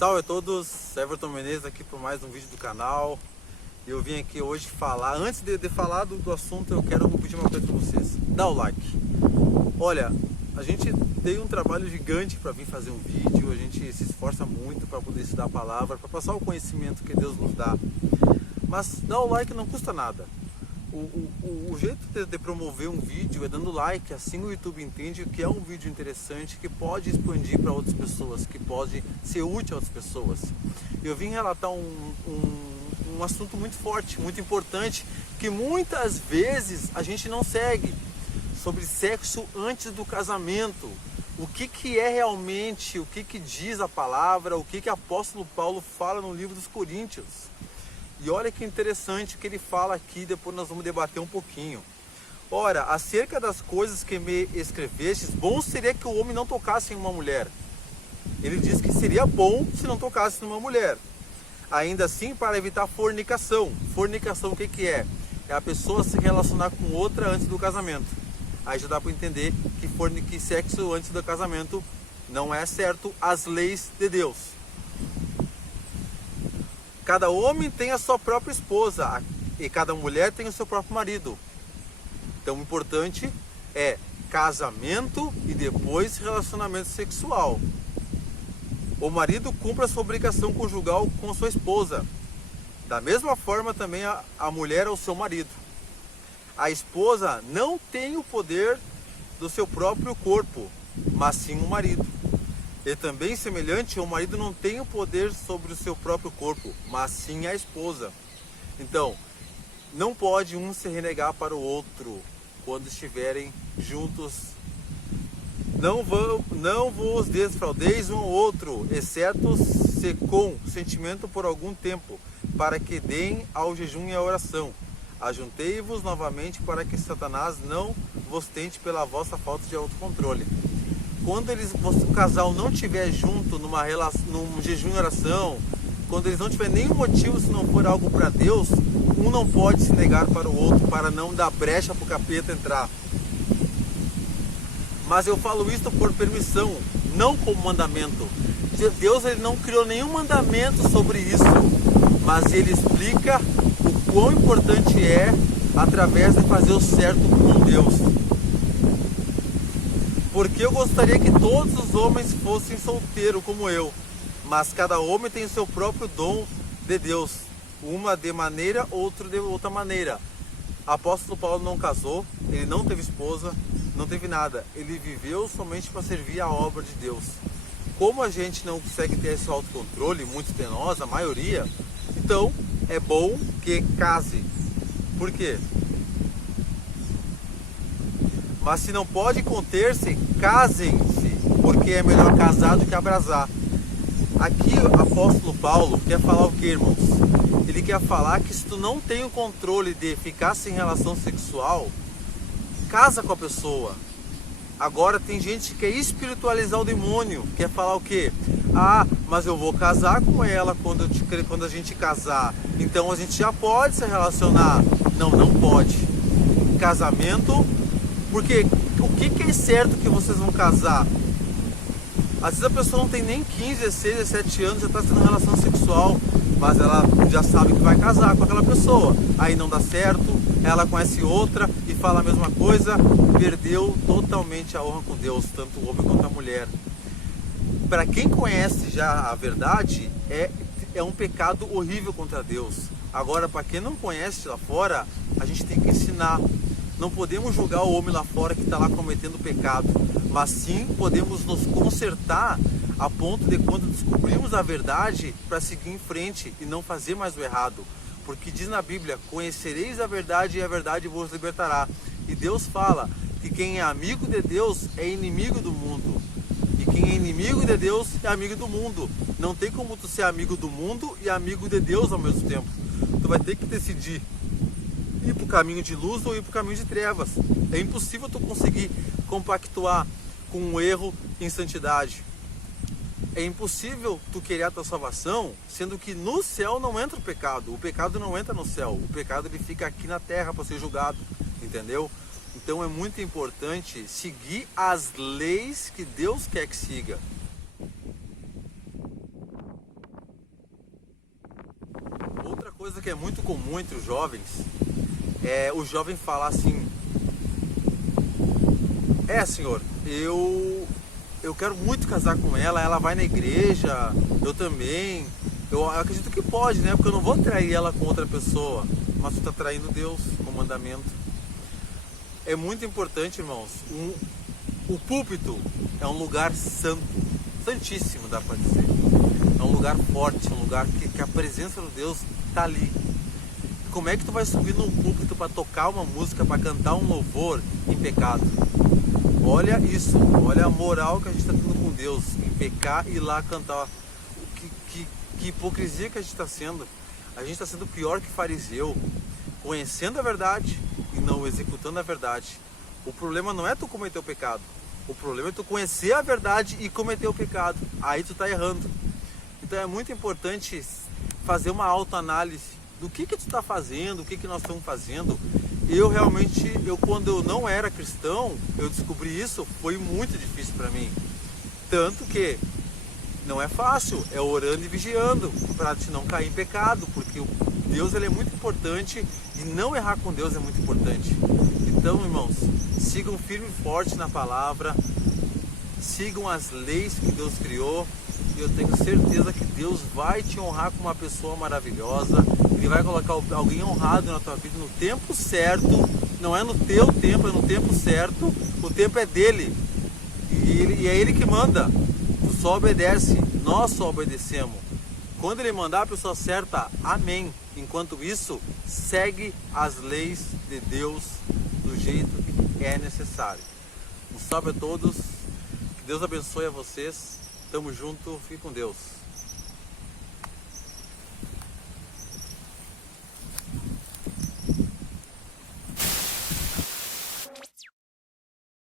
Salve a todos, Everton Menezes aqui por mais um vídeo do canal. Eu vim aqui hoje falar, antes de falar do assunto, eu quero pedir uma coisa para vocês. Dá o like. Olha, a gente tem um trabalho gigante para vir fazer um vídeo, a gente se esforça muito para poder estudar a palavra, para passar o conhecimento que Deus nos dá. Mas dar o like não custa nada. O jeito de promover um vídeo é dando like, assim o YouTube entende que é um vídeo interessante, que pode expandir para outras pessoas, que pode ser útil a outras pessoas. Eu vim relatar um assunto muito forte, muito importante, que muitas vezes a gente não segue, sobre sexo antes do casamento. O que é realmente, o que diz a palavra, o que o apóstolo Paulo fala no livro dos Coríntios. E olha que interessante o que ele fala aqui, depois nós vamos debater um pouquinho. Ora, acerca das coisas que me escrevestes, bom seria que o homem não tocasse em uma mulher. Ele diz que seria bom se não tocasse numa mulher. Ainda assim, para evitar fornicação. Fornicação o que é? É a pessoa se relacionar com outra antes do casamento. Aí já dá para entender que sexo antes do casamento não é certo às leis de Deus. Cada homem tem a sua própria esposa e cada mulher tem o seu próprio marido. Então o importante é casamento e depois relacionamento sexual. O marido cumpre a sua obrigação conjugal com sua esposa. Da mesma forma também a mulher ao seu marido. A esposa não tem o poder do seu próprio corpo, mas sim o marido. E também semelhante, o marido não tem o poder sobre o seu próprio corpo, mas sim a esposa. Então, não pode um se renegar para o outro quando estiverem juntos. Não vos desfraudeis um ao outro, exceto se com sentimento por algum tempo, para que deem ao jejum e à oração. Ajuntei-vos novamente para que Satanás não vos tente pela vossa falta de autocontrole. Quando o casal não estiver junto num jejum e oração, quando eles não tiverem nenhum motivo, se não for algo para Deus, um não pode se negar para o outro, para não dar brecha para o capeta entrar. Mas eu falo isso por permissão, não como mandamento. Deus ele não criou nenhum mandamento sobre isso, mas ele explica o quão importante é através de fazer o certo com Deus. Porque eu gostaria que todos os homens fossem solteiros como eu, mas cada homem tem o seu próprio dom de Deus, uma de maneira, outro de outra maneira. Apóstolo Paulo não casou, ele não teve esposa, não teve nada, ele viveu somente para servir a obra de Deus. Como a gente não consegue ter esse autocontrole, muitos de nós, a maioria, então é bom que case. Por quê? Mas se não pode conter-se, casem-se, porque é melhor casar do que abrasar. Aqui o apóstolo Paulo quer falar o que, irmãos? Ele quer falar que se tu não tem o controle de ficar sem relação sexual, casa com a pessoa. Agora tem gente que quer espiritualizar o demônio, quer falar o quê? Ah, mas eu vou casar com ela quando a gente casar, então a gente já pode se relacionar. Não, não pode. Casamento... Porque o que é certo que vocês vão casar? Às vezes a pessoa não tem nem 15, 16, 17 anos, já está tendo relação sexual, mas ela já sabe que vai casar com aquela pessoa. Aí não dá certo, ela conhece outra e fala a mesma coisa, perdeu totalmente a honra com Deus, tanto o homem quanto a mulher. Para quem conhece já a verdade, é um pecado horrível contra Deus. Agora, para quem não conhece lá fora, a gente tem que ensinar. Não podemos julgar o homem lá fora que está lá cometendo pecado, mas sim podemos nos consertar a ponto de quando descobrirmos a verdade para seguir em frente e não fazer mais o errado. Porque diz na Bíblia, conhecereis a verdade e a verdade vos libertará. E Deus fala que quem é amigo de Deus é inimigo do mundo. E quem é inimigo de Deus é amigo do mundo. Não tem como tu ser amigo do mundo e amigo de Deus ao mesmo tempo. Tu vai ter que decidir ir para o caminho de luz ou ir para o caminho de trevas. É impossível tu conseguir compactuar com um erro em santidade. É impossível tu querer a tua salvação, sendo que no céu não entra o pecado. O pecado não entra no céu. O pecado ele fica aqui na terra para ser julgado. Entendeu? Então é muito importante seguir as leis que Deus quer que siga. coisa que é muito comum entre os jovens é o jovem falar assim: senhor, eu quero muito casar com ela vai na igreja, eu também. Eu acredito que pode, né? Porque eu não vou trair ela com outra pessoa. Mas tu está traindo Deus com o mandamento. É muito importante, irmãos. O púlpito é um lugar santo, santíssimo, dá para dizer. É um lugar forte, um lugar que a presença de Deus está ali. Como é que tu vai subir no púlpito para tocar uma música, para cantar um louvor em pecado? Olha isso, olha a moral que a gente está tendo com Deus, em pecar e ir lá cantar. Que hipocrisia que a gente está sendo. A gente está sendo pior que fariseu, conhecendo a verdade e não executando a verdade. O problema não é tu cometer o pecado, o problema é tu conhecer a verdade e cometer o pecado. Aí tu está errando. Então é muito importante fazer uma autoanálise do que tu está fazendo, o que nós estamos fazendo. Quando eu não era cristão, eu descobri isso, foi muito difícil para mim. Tanto que não é fácil, é orando e vigiando para te não cair em pecado, porque Deus ele é muito importante e não errar com Deus é muito importante. Então, irmãos, sigam firme e forte na palavra, sigam as leis que Deus criou, e eu tenho certeza que Deus vai te honrar com uma pessoa maravilhosa. Ele vai colocar alguém honrado na tua vida no tempo certo. Não é no teu tempo, é no tempo certo. O tempo é dele e é ele que manda. Tu só obedece, nós só obedecemos. Quando ele mandar, a pessoa certa, amém. Enquanto isso, segue as leis de Deus do jeito que é necessário. Um salve a todos, que Deus abençoe a vocês. Tamo junto, fique com Deus.